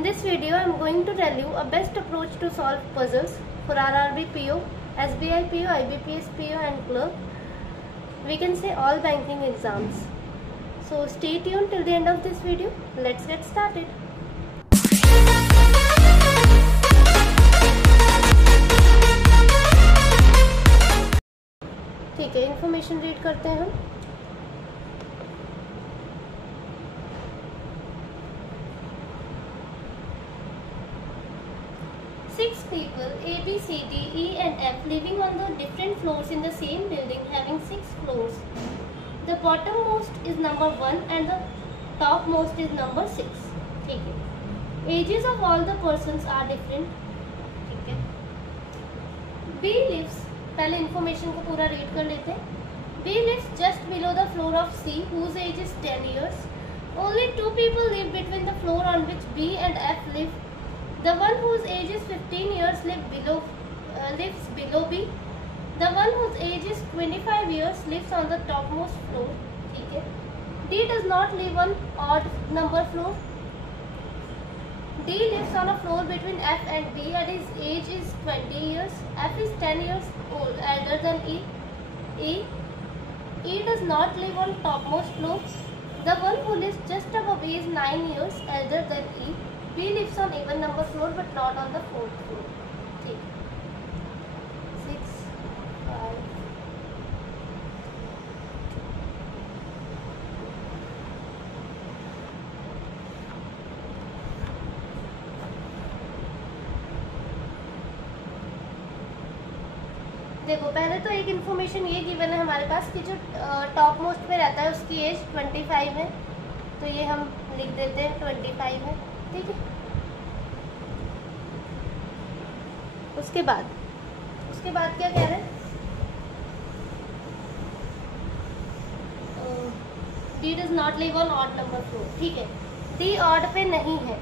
In this video, I am going to tell you a best approach to solve puzzles for RRB PO, SBI PO, IBPS PO and clerk. We can say all banking exams. So stay tuned till the end of this video. Let's get started. ठीक है, information read करते हैं हम. Six people A, B, C, D, E and F living on the different floors in the same building having 6 floors. The bottommost is number 1 and the topmost is number 6. ठीक है. Ages of all the persons are different. ठीक है. B lives, पहले information को पूरा read कर लेते हैं. B lives just below the floor of C whose age is 10 years. Only 2 people live between the floor on which B and F live. The one whose age is 15 years lives below B. The one whose age is 25 years lives on the topmost floor. ठीक है. D does not live on odd number floor. D lives on a floor between F and B and his age is 20 years. F is 10 years old, elder than E. E does not live on topmost floor. The one who lives just above E is 9 years, elder than E. B lives on even number floor but not on the 4th floor. ठीक. 6, 5. देखो, पहले तो एक information ये given है हमारे पास कि जो टॉप मोस्ट पे रहता है उसकी एज 25 है, तो ये हम लिख देते हैं 25 है. ठीक है. उसके बाद क्या कह रहे हैं? D does not live on odd number floor. ठीक है. D odd पे नहीं है.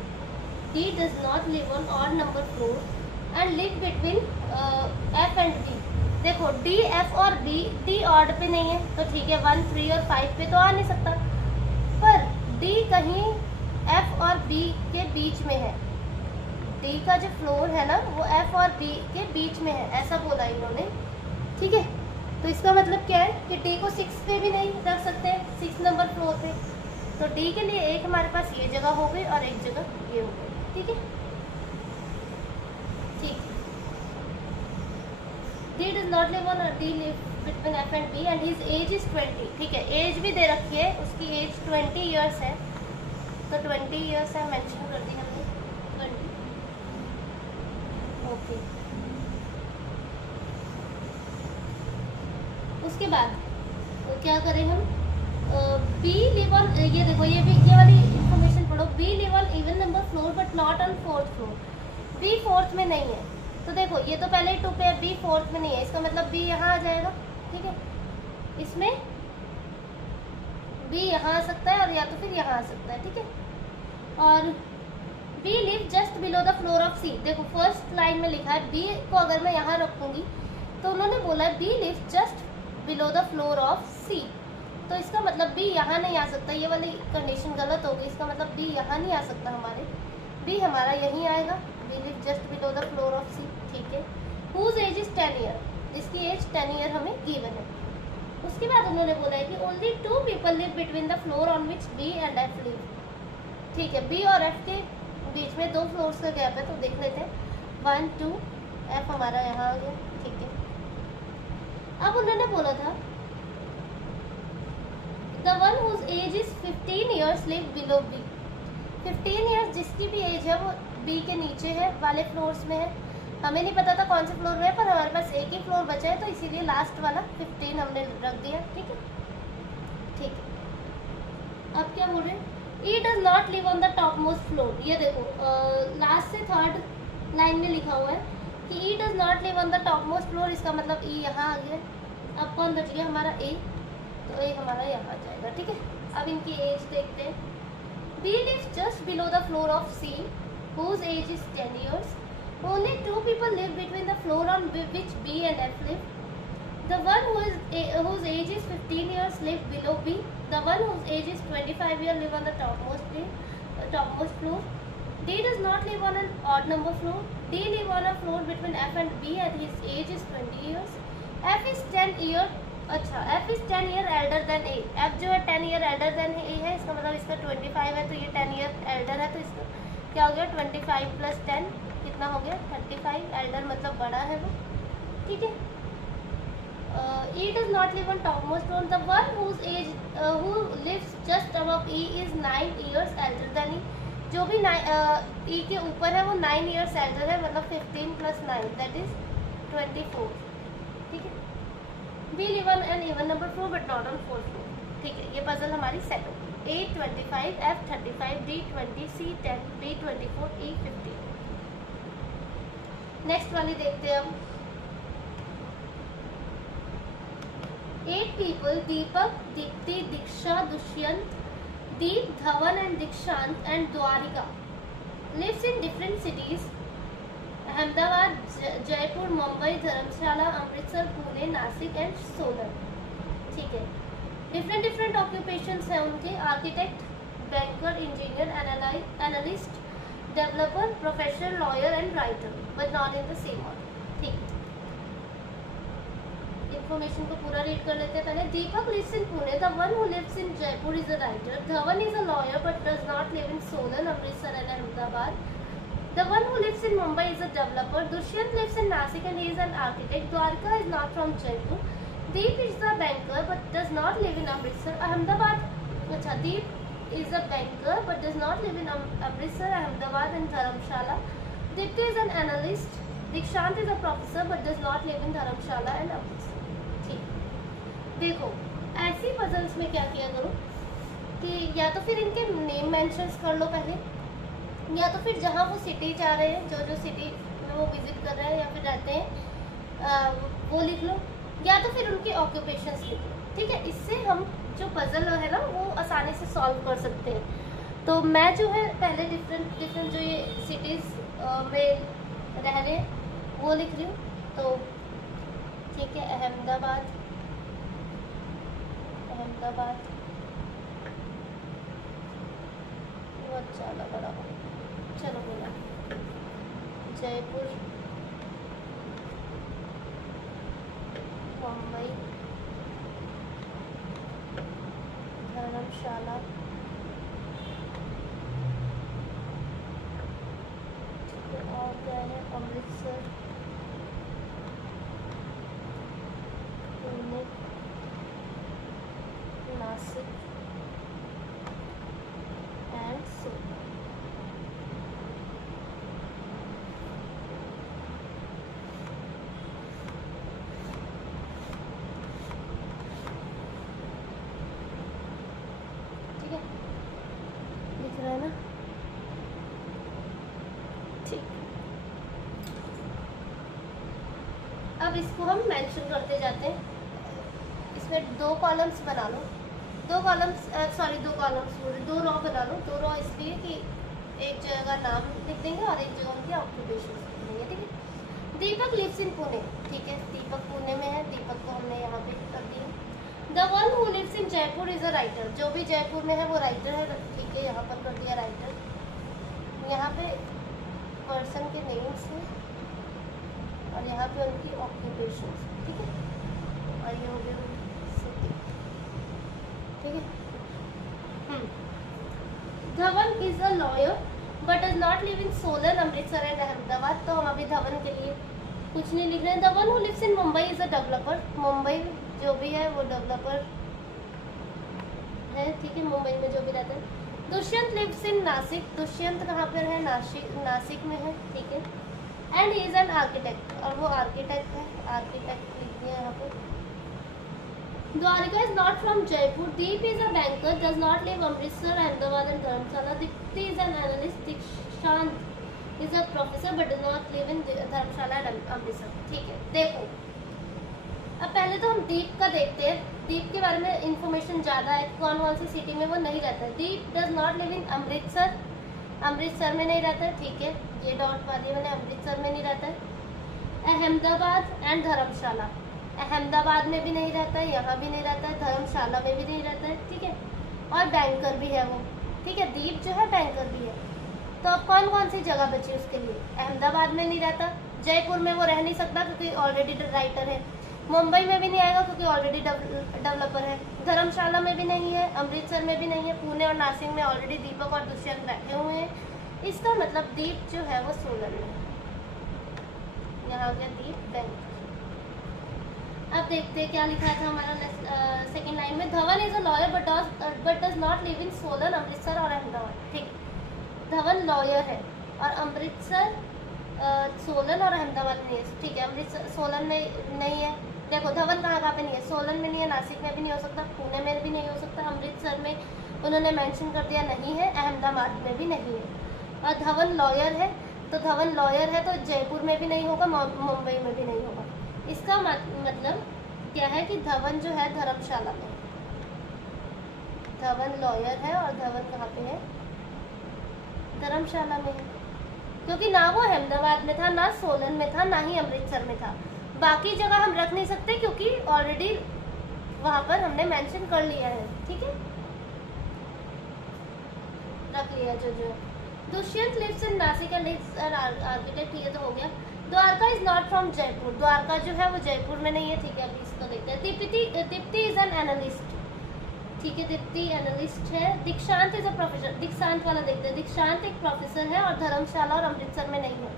D does not live on odd number floor and live between F and D. देखो, D, F और D odd पे नहीं है, तो ठीक है 1, 3 और 5 पे तो आ नहीं सकता, पर D कहीं F और B के बीच में है. D का जो फ्लोर है ना वो F और B के बीच में है, ऐसा बोला इन्होंने. ठीक है. तो इसका मतलब क्या है कि D को 6 पे भी नहीं रख सकते हैं, 6 नंबर फ्लोर पे. तो D के लिए एक हमारे पास ये जगह हो गई और एक जगह ये हो गई. ठीक है. ठीक. D does not live on D live between F and B and his age is 20. ठीक है. एज भी दे रखी है, उसकी एज 20 ईयर्स है, तो 20 ईयर्स है, मेंशन कर दी हमने 20. ओके. उसके बाद तो क्या करें हम? B live on, ये देखो, ये वाली इंफॉर्मेशन पढ़ो. B live on even number floor but not on 4th floor. B 4th में नहीं है, तो देखो ये तो पहले ही 2 पे है, B 4th में नहीं है, इसका मतलब B यहाँ आ जाएगा. ठीक है. इसमें B यहाँ आ सकता है और या तो फिर यहाँ आ सकता है. ठीक है. और B live just below the floor of C. देखो फर्स्ट लाइन में लिखा है B को अगर मैं यहाँ रखूंगी तो उन्होंने बोला है B live just below the floor of C. तो इसका मतलब B यहाँ नहीं आ सकता, ये वाली कंडीशन गलत होगी. इसका मतलब B यहाँ नहीं आ सकता हमारे, B हमारा यहीं आएगा. B live just below the floor of C. ठीक है. Whose age is 10 year, जिसकी एज 10 ईयर हमें गिवन है. उसके बाद उन्होंने बोला है कि only 2 people live between the floor on which B and F live. ठीक है. B और F के बीच में 2 फ्लोर्स का गैप है, तो देख लेते हैं. 1, 2, F हमारा यहाँ आ गया. ठीक है. अब उन्होंने बोला था the one whose age is 15 years live below B. 15 years जिसकी भी एज है वो B के नीचे है वाले फ्लोर्स में है. हमें नहीं पता था कौन से फ्लोर में है, पर हमारे पास एक ही फ्लोर बचा है, तो इसीलिए लास्ट वाला 15 हमने रख दिया. ठीक है. ठीक है. अब क्या बोल रहे हैं? E does not live on the topmost floor. ये देखो लास्ट से 3rd लाइन में लिखा हुआ है कि E does not live on the topmost floor. इसका मतलब E यहाँ आ गया. अब कौन बच गया हमारा? A. तो A हमारा यहाँ आ जाएगा. ठीक है. अब इनकी एज देखते हैं. B lives just below the floor of C whose age is 10 years. Only 2 people live between the floor on which B and F live. The one whose age is 15 years live below B. The one whose age is 25 years live on the topmost floor. D does not live on an odd number floor. D live on a floor between F and B and his age is 20 years. F is 10 year अच्छा F is 10 year elder than A. F जो है 10 year elder than A है, इसका मतलब इसका 25 है तो ये 10 year elder है, तो इसका क्या हो गया 25 प्लस 10 कितना हो गया 35. elder मतलब बड़ा है वो, ठीक है. E does not live on topmost floor. The one whose age who lives just above E is 9 years elder than E. जो भी E के ऊपर है वो 9 years elder है, मतलब 15 plus 9 that is 24. ठीक है. B live on an even number floor but not on fourth floor. ठीक है, ये पजल हमारी सेट होगी. A 25, F 35, D 20, C 10, B 24, E 15. Next वाली देखते हैं हम. 8 people Deepak, Dipti, Diksha, Dushyant, Deep, Dhawan and Dikshant and Dwarika lives in different cities. Ahmedabad, Jaipur, Mumbai, Dharamshala, Amritsar, Pune, Nasik and Solan. ठीक है. different occupations हैं उनके. Architect, banker, engineer, analyst, developer, professional, lawyer and writer, but not in the same order. ठीक है. Information को पूरा read कर लेते हैं पहले. Deepak lives in Pune. The one who lives in Jaipur is a writer. Dhawan is a lawyer but does not live in Solan, Amritsar and Ahmedabad. The one who lives in Mumbai is a developer. Dushyant lives in Nashik and he is an architect. Dwarka is not from Jaipur. Deep is the banker but does not live in Amritsar. Ahmedabad, अच्छा, Deep is a banker but does not live in Amritsar, Ahmedabad and Dharamshala. Deepti is an analyst. Dikshant is a professor but does not live in Dharamshala and Amritsar. देखो, ऐसी puzzles में क्या किया करो कि या तो फिर इनके नेम मेंशंस कर लो पहले, या तो फिर जहाँ वो सिटी जा रहे हैं, जो सिटी में वो विजिट कर रहे हैं या फिर रहते हैं वो लिख लो, या तो फिर उनके ऑक्यूपेशंस लिख लो. ठीक है, इससे हम जो पजल है ना वो आसानी से सॉल्व कर सकते हैं. तो मैं जो है पहले डिफरेंट जो ये सिटीज़ में रह रहे हैं वो लिख रही हूँ. तो ठीक है, अहमदाबाद, वो अच्छा लग रहा हो, चलो बोला. जयपुर, मुंबई, धर्मशाला, और क्या है, अमृतसर, पुणे, नासिक एंड सोलन. ठीक है, दिख रहा है ना. ठीक, अब इसको हम मेंशन करते जाते हैं. इसमें 2 कॉलम्स बना लो. 2 कॉलम्स पूरे 2 रॉ बना लो. 2 रॉ इसलिए कि एक जगह नाम लिख देंगे और एक जगह उनके ऑक्यूपेशन लिख देंगे. ठीक है. दीपक लिव्स इन पुणे. ठीक है, दीपक पुणे में है, दीपक को हमने यहाँ पे कर दिया. The one who lives in Jaipur is a writer. जो भी जयपुर में है वो राइटर है. ठीक है, यहाँ पर कर दिया राइटर. यहाँ पे पर्सन के नेम्स हैं और यहाँ पे उनकी ऑक्यूपेशन. ठीक है, और ये हो गया सिटी. ठीक है. Dhawan is a lawyer but does not live in Solan, Amritsar and Ahmedabad. तो हम अभी धवन के लिए कुछ नहीं लिख रहे हैं. Dhawan who lives in Mumbai is a developer. Mumbai जो भी है वो डेवलपर है. ठीक है, मुंबई में जो भी रहता है. Dushyant lives in Nashik. दुष्यंत कहाँ पर है, नासिक में है. ठीक है. And he is an architect, और वो आर्किटेक्ट है. आर्किटेक्ट लिख दिया यहाँ पे. Dwarika is not from Jaipur. Deep is a banker, does not live Amritsar, Ahmedabad and Dharamshala. Dipti is an analyst. Dikshant is a professor but does not live in Dharamshala and Amritsar. ठीक है, देखो अब पहले तो हम दीप का देखते हैं. दीप के बारे में इंफॉर्मेशन ज़्यादा है. कौन सी सिटी में वो नहीं रहता है. Deep does not live in Amritsar. Amritsar में नहीं रहता है. ठीक है, ये डॉट वाली मैंने अमृतसर में नहीं रहता है. अहमदाबाद एंड धर्मशाला. अहमदाबाद में भी नहीं रहता है, यहाँ भी नहीं रहता है, धर्मशाला में भी नहीं रहता है. ठीक है, और बैंकर भी है वो. ठीक है, दीप जो है बैंकर भी है. तो अब कौन कौन सी जगह बची उसके लिए? अहमदाबाद में नहीं रहता, जयपुर में वो रह नहीं सकता क्योंकि ऑलरेडी राइटर है, मुंबई में भी नहीं आएगा क्योंकि ऑलरेडी डेवलपर है, धर्मशाला में भी नहीं है, अमृतसर में भी नहीं है, पुणे और नासिक में ऑलरेडी दीपक और दुष्यंत बैठे हुए हैं। इसका मतलब दीप जो है वो सोलन में है। यहाँ हो गया दीप बैंक। अब देखते हैं क्या लिखा था हमारा सेकेंड लाइन में। Dhawan is a lawyer but does not live in Solan, Amritsar और अहमदाबाद। ठीक, धवन लॉयर है और अमृतसर सोलन और अहमदाबाद में नहीं है। ठीक है, अमृतसर सोलन में नहीं है। देखो धवन कहाँ पे नहीं है, सोलन में नहीं है, नासिक में भी नहीं हो सकता, पुणे में भी नहीं हो सकता, अमृतसर में उन्होंने मेंशन कर दिया नहीं है, अहमदाबाद में भी नहीं है। और धवन लॉयर है, तो धवन लॉयर है तो जयपुर में भी नहीं होगा, मुंबई में भी नहीं होगा। इसका मतलब क्या है कि धवन जो है धर्मशाला में, धवन लॉयर है और धवन कहाँ पे है? धर्मशाला में है, क्योंकि ना वो अहमदाबाद में था, ना सोलन में था, ना ही अमृतसर में था। बाकी जगह हम रख नहीं सकते क्योंकि ऑलरेडी वहां पर हमने मेंशन कर लिया है। ठीक है, रख लिया जो Dushyant lives in Nashik and is an architect, ये तो हो गया। Dwarka is not from Jaipur, Dwarka जो है वो जयपुर में नहीं है। ठीक है, अभी इसको देखते हैं। Deepti is an analyst. ठीक है, दीप्ति एनालिस्ट है। दीक्षांत इज अ प्रोफेसर, दीक्षांत वाला देखते हैं। दीक्षांत एक प्रोफेसर है और धर्मशाला और अमृतसर में नहीं है।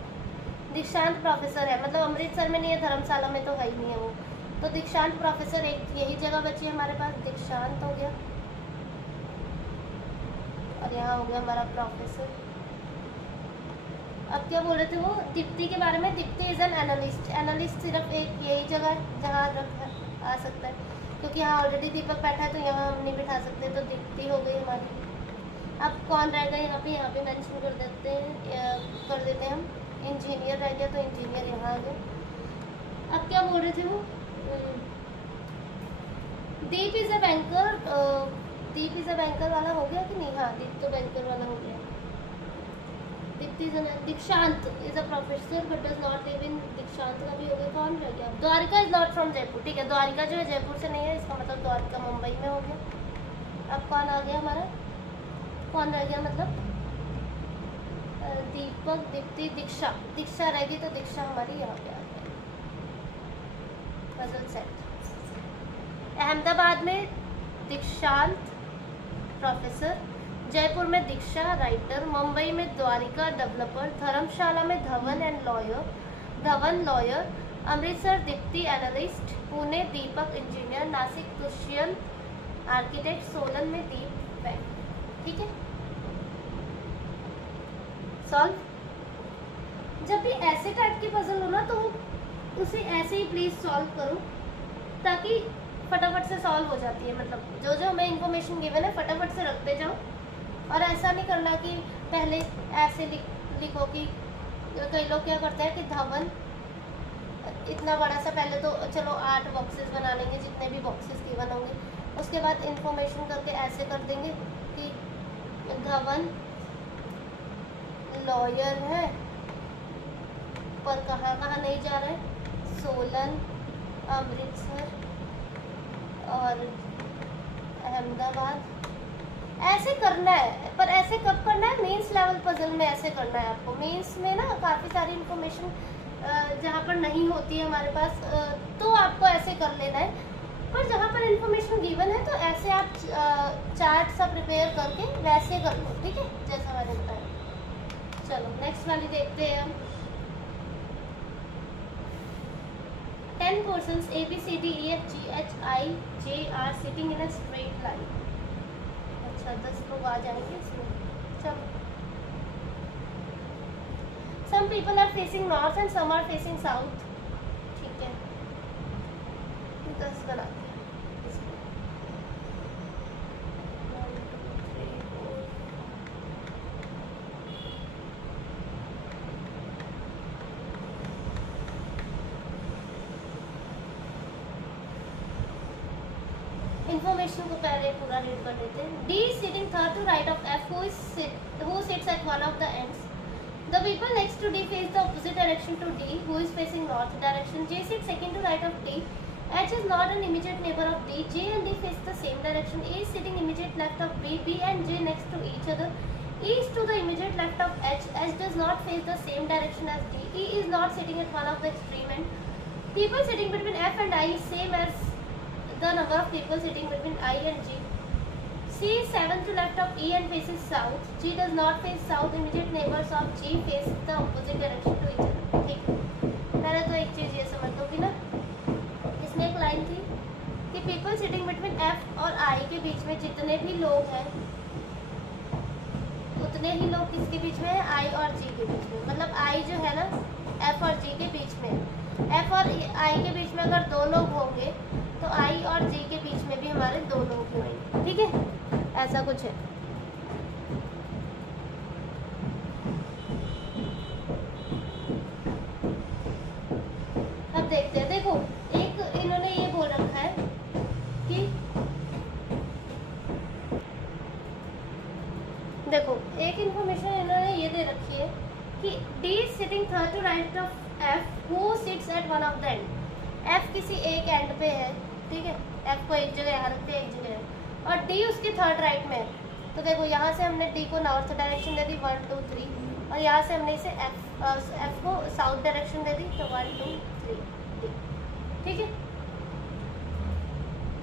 दीक्षांत प्रोफेसर है, मतलब अमृतसर में नहीं है, धर्मशाला में तो है ही नहीं है वो। तो दीक्षांत प्रोफेसर, एक यही जगह बची है हमारे पास। दीक्षांत हो गया और यहाँ हो गया हमारा प्रोफेसर। अब क्या बोल रहे थे वो दीप्ति के बारे में? Deepti is an analyst. Analyst सिर्फ एक यही जगह है जहाँ आ सकता है, क्योंकि यहाँ ऑलरेडी दीपक बैठा है तो यहाँ हम नहीं बिठा सकते, तो दीप्ति हो गई हमारी। अब कौन रहेगा यहाँ पे मेंशन कर देते हैं हम। इंजीनियर रह गया, तो इंजीनियर यहाँ आ गया। अब क्या बोल रहे थे वो? Deep is a banker. Deep is a banker वाला हो गया कि नहीं? हाँ, दीप तो बैंकर वाला हो गया। Dikshant is a professor but does not live in, Dikshant का भी हो गया। कौन रह गया? Dwarika is not from Jaipur. ठीक है, द्वारिका जो है जयपुर से नहीं है, इसका मतलब द्वारिका मुंबई में हो गया। अब कौन आ गया हमारा? कौन रह गया मतलब? दीपक, दीप्ति, दीक्षा। दीक्षा रहेगी तो दीक्षा हमारी यहाँ पे आ गई। Puzzle set. अहमदाबाद में दीक्षांत प्रोफेसर, जयपुर में दीक्षा राइटर, मुंबई में द्वारिका डेवलपर, धर्मशाला में Dhawan and lawyer, Dhawan lawyer, Amritsar Deepti analyst, Pune Deepak engineer, Nashik Dushyant architect, Solan में दीप बैंक। ठीक है, सॉल्व। जब भी ऐसे टाइप की पजल हो ना तो उसे ऐसे ही प्लीज सॉल्व करो ताकि फटाफट से सॉल्व हो जाती है। मतलब जो हमें इन्फॉर्मेशन गिवन है फटाफट से रखते जाओ, और ऐसा नहीं करना कि पहले ऐसे लिखो कि कई लोग क्या करते हैं कि धवन इतना बड़ा सा, पहले तो चलो 8 बॉक्सेस बना लेंगे जितने भी बॉक्सेस गिवन होंगे, उसके बाद इन्फॉर्मेशन करके ऐसे कर देंगे कि धवन लॉयर है पर कहाँ नहीं जा रहा है, सोलन, अमृतसर और अहमदाबाद। ऐसे करना है, पर ऐसे कब करना है? मेंस लेवल पजल में ऐसे करना है आपको। मेंस में ना काफ़ी सारी इन्फॉर्मेशन जहाँ पर नहीं होती है हमारे पास, तो आपको ऐसे कर लेना है। पर जहाँ पर इन्फॉर्मेशन गिवन है तो ऐसे आप चार्ट सा प्रिपेयर करके वैसे कर लो। ठीक है, जैसा मैंने बताया। चलो नेक्स्ट वाली देखते हैं हम। 10 persons A B C D E F G H I J are sitting in a straight line। अच्छा, 10 लोग आ जाएंगे इसमें। चलो, some people are facing north and some are facing south। ठीक है, 10 बनाते हैं। इन्फॉर्मेशन को पहले पूरा रीड कर लेते हैं। D is sitting third to right of F, who sits at one of the ends। The people next to D face the opposite direction to D, who is facing north direction। J sits second to right of D। H is not an immediate neighbor of D। J and D face the same direction। A is sitting immediate left of B। B and J next to each other। East to the immediate left of H. H does not face the same direction as D. E is not sitting at one of the extreme end. People sitting between F and I is same as the number of people sitting between I and G. C is 7 to left of E and faces south. G does not face south. Immediate neighbors of G face the opposite direction to each other. ठीक है, पहले तो एक चीज ये समझ लो कि ना, इसमें एक लाइन थी कि people sitting between F और I के बीच में जितने भी लोग हैं उतने ही लोग किसके बीच में है, I और G के बीच में। मतलब I जो है ना F और G के बीच में, F और I के बीच में अगर दो लोग होंगे तो I और G के बीच में भी हमारे दो लोग होंगे। ठीक है, ऐसा कुछ है। अब देखते हैं, देखो एक इन्होंने ये बोल रखा है कि देखो एक इंफॉर्मेशन इन्होंने ये दे रखी है कि D is sitting third to right of F who sits at one of the end. F किसी एक एंड पे है, ठीक है, F को एक जगह यहाँ रखते हैं, एक जगह है, और D उसके थर्ड राइट में है। तो देखो यहाँ से हमने D को नॉर्थ डायरेक्शन दे दी 1 2 3, और यहाँ से हमने इसे F को साउथ डायरेक्शन दे दी, तो 1 2 3 D। ठीक है,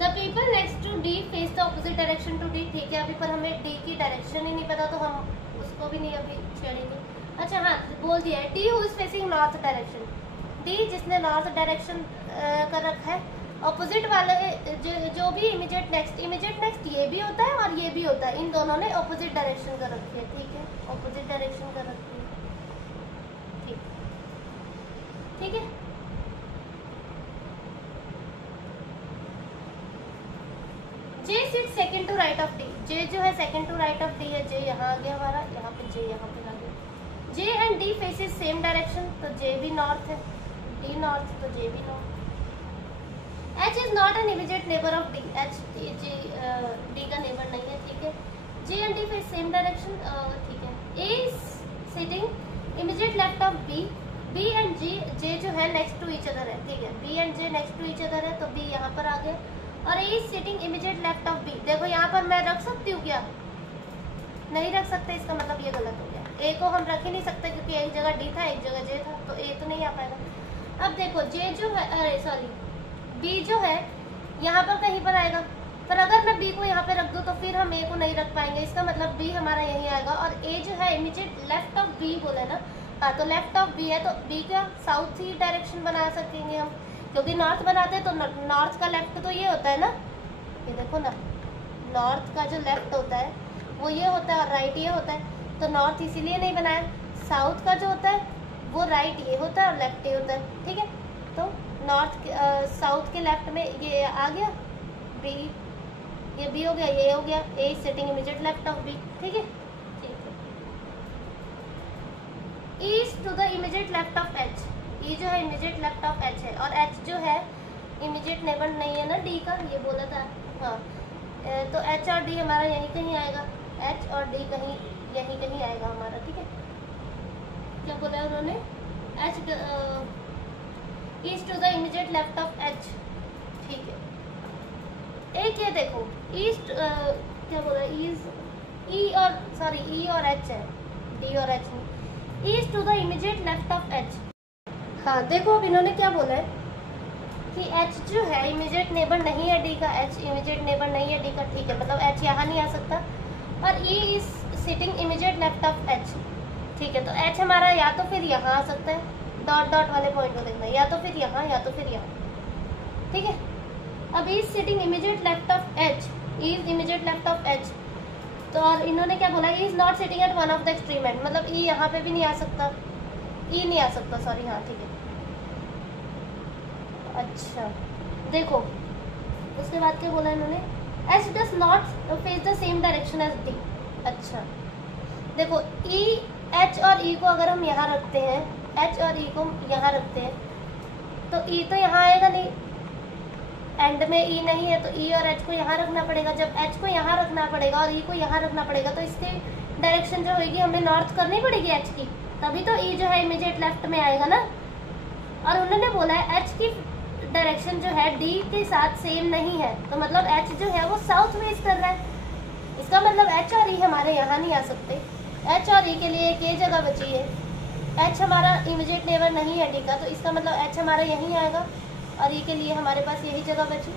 the people next to D face the opposite direction to D। ठीक है, अभी पर हमें D की डायरेक्शन ही नहीं पता तो हम उसको भी नहीं अभी छेड़ेंगे। अच्छा हाँ, बोल दिया है D who is facing north direction. D जिसने नॉर्थ डायरेक्शन कर रखा है, ऑपोजिट वाले जो भी इमीडिएट नेक्स्ट ये भी होता है और ये भी होता है, इन दोनों ने ऑपोजिट डायरेक्शन कर रखी है। ठीक है, ऑपोजिट डायरेक्शन कर रखी है। ठीक है, J sit second to right of D। J जो है second to right of D है, J यहाँ आ गया हमारा, यहाँ पे J यहाँ पे आ गया। J and D faces same direction, तो J भी नॉर्थ है, D नॉर्थ, तो J भी north. H is not an immediate neighbour of D। H D का नेबर नहीं है। ठीक है, J and D face same direction. ठीक है, A is sitting immediate left of B। B and J जो है नेक्स्ट टू ईच अदर है। ठीक है, B and J next to each other है, तो B यहाँ पर आ गया, और A is sitting immediate left of B। देखो यहाँ पर मैं रख सकती हूँ क्या, नहीं रख सकते, इसका मतलब ये गलत हो गया। A को हम रख ही नहीं सकते क्योंकि एक जगह D था एक जगह J था, तो A तो नहीं आ पाएगा। अब देखो J जो है, अरे सॉरी B जो है यहाँ पर कहीं पर आएगा, पर अगर मैं B को यहाँ पे रख दूँ तो फिर हम A को नहीं रख पाएंगे, इसका मतलब B हमारा यहीं आएगा, और A जो है इमीडिएट लेफ्ट ऑफ B बोले ना, हाँ तो लेफ्ट ऑफ B है, तो B का साउथ ही डायरेक्शन बना सकेंगे हम, क्योंकि नॉर्थ बनाते हैं तो नॉर्थ का लेफ्ट तो ये होता है ना, ये देखो ना, नॉर्थ का जो लेफ्ट होता है वो ये होता है और राइट ये होता है, तो नॉर्थ इसीलिए नहीं बनाया। साउथ का जो होता है वो राइट ये होता है और लेफ्ट ये होता है। ठीक है, तो नॉर्थ साउथ के लेफ्ट में ये आ गया B, ये B हो गया, ये हो गया, A is sitting immediate left of B। ठीक है, east to the immediate left of H। E जो है इमीडिएट लेफ्ट ऑफ H है, और H जो है इमीडिएट नेबर नहीं है ना D का, ये बोला था। हाँ, तो H और D हमारा यहीं कहीं आएगा, H और D कहीं यहीं कहीं आएगा हमारा। ठीक है, क्या बोला उन्होंने, H east to the immediate left of H। ठीक है, एक ये देखो ईस्ट क्या बोला, E और H है, D और H नहीं, east to the immediate left of H। हाँ देखो अब इन्होंने क्या बोला है कि H जो है इमीडिएट नेबर नहीं है D का, H इमीडिएट नेबर नहीं है D का। ठीक है, मतलब H यहाँ नहीं आ सकता, और E is sitting immediate left of H। ठीक है, तो H हमारा या तो फिर यहाँ आ सकता है, डॉट डॉट वाले पॉइंट को देखना, या तो फिर यहाँ या तो फिर यहाँ। ठीक है, अब E is sitting immediate left of H, E is immediate left of H, तो और इन्होंने क्या बोला, E is not sitting at one of the extreme and, मतलब E यहाँ पे भी नहीं आ सकता, E नहीं आ सकता, सॉरी। हाँ ठीक है, अच्छा देखो उसके बाद क्या बोला इन्होंने, H does not face the same direction as D। अच्छा देखो E, H और E को अगर हम यहाँ रखते हैं, H और E को यहाँ रखते हैं, तो E तो यहाँ आएगा नहीं, एंड में E नहीं है, तो E और H को यहाँ रखना पड़ेगा। जब H को यहाँ रखना पड़ेगा और E को यहाँ रखना पड़ेगा, तो इसकी डायरेक्शन जो होगी हमें नॉर्थ करनी पड़ेगी H की, तभी तो E जो है इमीडिएट लेफ्ट में आएगा ना। और उन्होंने बोला है H की डायरेक्शन जो है D के साथ सेम नहीं है, तो मतलब H जो है वो साउथ में इस कर रहा है, इसका मतलब H और E हमारे यहाँ नहीं आ सकते। एच और ई के लिए एक ये जगह बची है। एच हमारा इमीडिएट नेबर नहीं है डी का, तो इसका मतलब एच हमारा यहीं आएगा और ई के लिए हमारे पास यही जगह बची।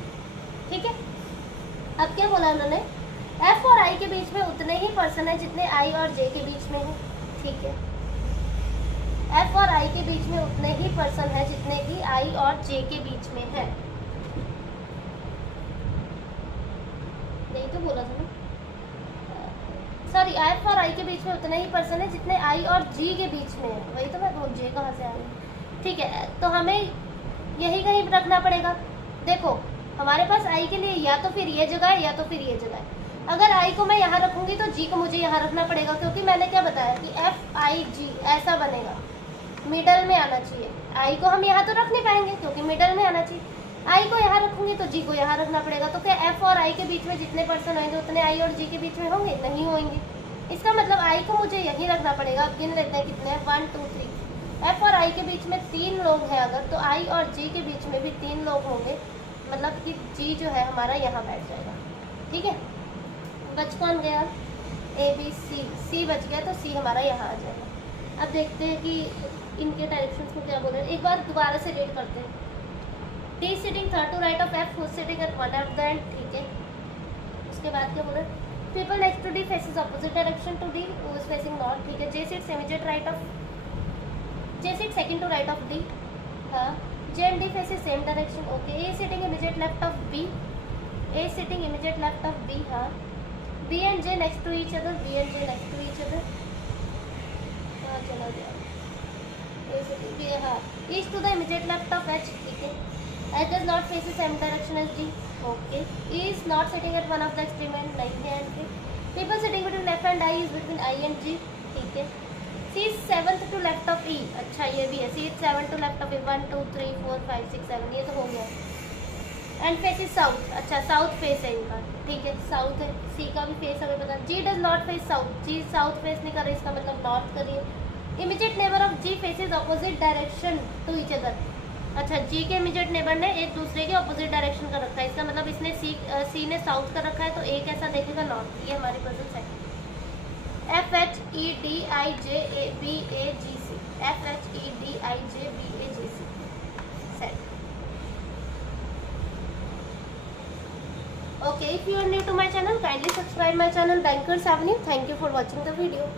ठीक है, अब क्या बोला उन्होंने, एफ और आई के बीच में उतने ही पर्सन है जितने आई और जे के बीच में है। ठीक है, एफ और आई के बीच में उतने ही पर्सन है जितने की आई और जे के बीच में है। यही तो बोला था ना, सॉरी, एफ और आई के बीच में उतने ही पर्सन है जितने आई और जी के बीच में है। वही तो मैं बोल, जे कहाँ से आ रही। ठीक है, तो हमें यही कहीं रखना पड़ेगा। देखो हमारे पास आई के लिए या तो फिर ये जगह है या तो फिर ये जगह है। अगर आई को मैं यहाँ रखूंगी तो जी को मुझे यहाँ रखना पड़ेगा, क्योंकि मैंने क्या बताया कि एफ आई जी ऐसा बनेगा, मिडल में आना चाहिए। आई को हम यहाँ तो रख नहीं पाएंगे क्योंकि मिडल में आना चाहिए। आई को यहाँ रखूंगी तो जी को यहाँ रखना पड़ेगा। तो क्या एफ और आई के बीच में जितने पर्सन होंगे उतने आई और जी के बीच में होंगे? नहीं होंगे। इसका मतलब आई को मुझे यहीं रखना पड़ेगा। अब गिन लेते हैं कितने हैं, 1 2 3। एफ और आई के बीच में 3 लोग हैं अगर, तो आई और जी के बीच में भी 3 लोग होंगे, मतलब कि जी जो है हमारा यहाँ बैठ जाएगा। ठीक है, बच कौन गया? ए बी सी, सी बच गया तो सी हमारा यहाँ आ जाएगा। अब देखते हैं कि इनके डायरेक्शंस को क्या बोल रहे हैं, एक बार दोबारा से रीड करते हैं। D sitting third to right of F, who sitting at one of the end. ठीक है, उसके बाद क्या बोल रहे हैं, people next to D faces opposite direction to D, who is facing north. ठीक है, J sits immediate right of, J sit second to right of D. हाँ, J and D faces same direction. Okay, A sitting immediate left of B, A sitting immediate left of B. हाँ, B and J next to each other, B and J next to each other. हाँ, चला गया। A sitting B, हाँ, each to the immediate left of H. ठीक है, H does not face same direction as D. Okay, E is not sitting at one of the extreme end, नहीं है end. People sitting between left and I is between I and G. ठीक है, C is 7th to left of E. अच्छा, ये भी है, C is 7 to left of E, 1 2 3 4 5 6 7, ये तो हो गया। And face is south. अच्छा, साउथ फेस है इनका। ठीक है, साउथ है, सी का भी फेस हमें पता। G does not face south, G south face नहीं कर रही, इसका मतलब नॉर्थ करिए। Immediate neighbour of G faces opposite direction to each other. अच्छा, जी के इमीडिएट नेबर ने एक दूसरे के ऑपोजिट डायरेक्शन का रखा है, इसका मतलब इसने सी ने साउथ का रखा है, तो ए कैसा देखेगा? नॉर्थ। ये हमारी पजल है। F H E D I J A B A G C, F H E D I J B A G C, set. Okay, if you are new to my channel, kindly subscribe my channel Bankers Avenue. Thank you for watching the video.